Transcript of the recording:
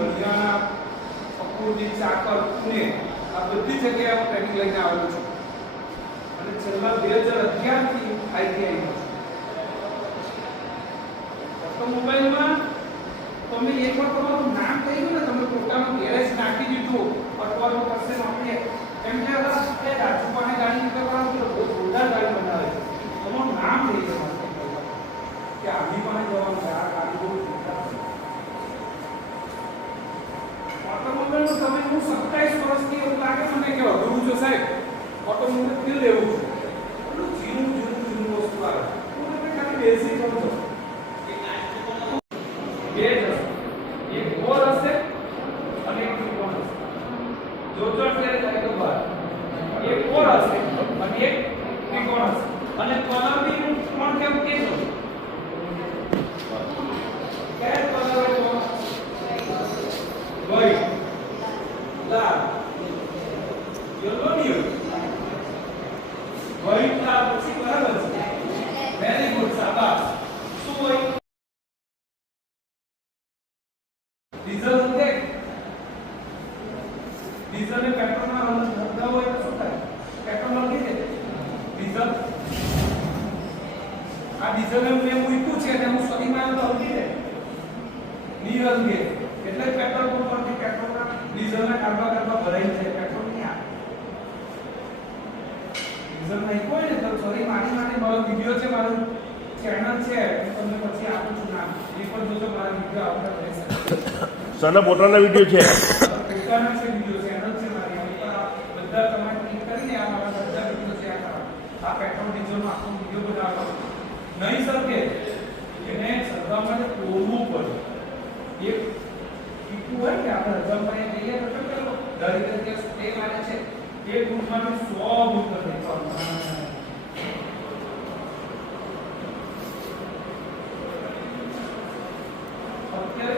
હરિયાણા, કપૂરની ચાકર, પુણે આ બધી જગ્યાએ હું ટ્રેનિંગ લઈને આવેલો છું અને છેલ્લા 2011 થી ITI માં ઓટોમોબાઈલમાં તમે એકવાર તમારું નામ કહી દો ને, તમે પોતાનું ગેરેજ નાખી દીધું અથવા તો પાસે આપણે એમ કે એ રાજુપાને ગાડી નીકળવા તો બહુ જોરદાર ગાડી બનાવે છે, તમારું નામ થઈ જવાનું કે આમી પાસે જવાનું છે, આ ગાડી બહુ જોરદાર છે. ઓટોમોબાઈલનું તમે હું 27 વર્ષથી એવું લાગે મને કે અઘરું છે સાહેબ, ઓટોમોબાઈલ ફીલ્ડ એવું છે, એટલું ઝીણું વસ્તુ આવે, હું તમને ખાલી બેઝિક સમજો. એક ગોળ હશે અને એક ત્રિકોણ હશે. જોજો એટલે થાય તો બાર. એક ગોળ હશે અને એક ત્રિકોણ હશે અને કલરની પણ કેમ કેજો કયા કલર હોય? વ્હાઈટ, લાલ, યલો ની વ્હાઈટ લાલ પછી બરાબર છે. વેરી ગુડ, શાબાશ. શું હોય? ડીઝલ હશે. ડીઝલ ને પેટ્રોલ માં રંગતા હોય તો શું થાય? પેટ્રોલ રંગી જાય. ડીઝલ આ ડીઝલ મેં મૂક્યું છે અને હું શરીરમાં તો રંગી જાય. ની રંગે એટલે પેટ્રોલ પંપ પરથી પેટ્રોલ ના ડીઝલ ના કારબા ભરાઈ જાય, પેટ્રોલ નહીં આવે. ડીઝલ નહીં કોઈ ને તો સોરી મારી મારો વિડિયો છે, મારું ચેનલ છે, હું તમને પછી આપું છું નામ, એ પણ જોજો, મારા વિડિયો આવતા રહેશે. સના મોટરના વિડિયો છે, પોતાના છે વિડિયો ચેનલ છે મારી, એની પર બધા તમે ક્લિક કરીને આ મારા બધા વિડિયો શેર કરો. આ પેટ્રોલ ડીઝલનો આખો વિડિયો બનાવો નહીં શકે એને સરવા માટે તોડવું પડે. એક ટીપુ હોય કે આપણે હજારમાં લઈએ તો પેલો દરેક જગ્યાએ સ્પ્રે મારે છે, એક ગુણમાં 100 ગુણ કરે અત્યારે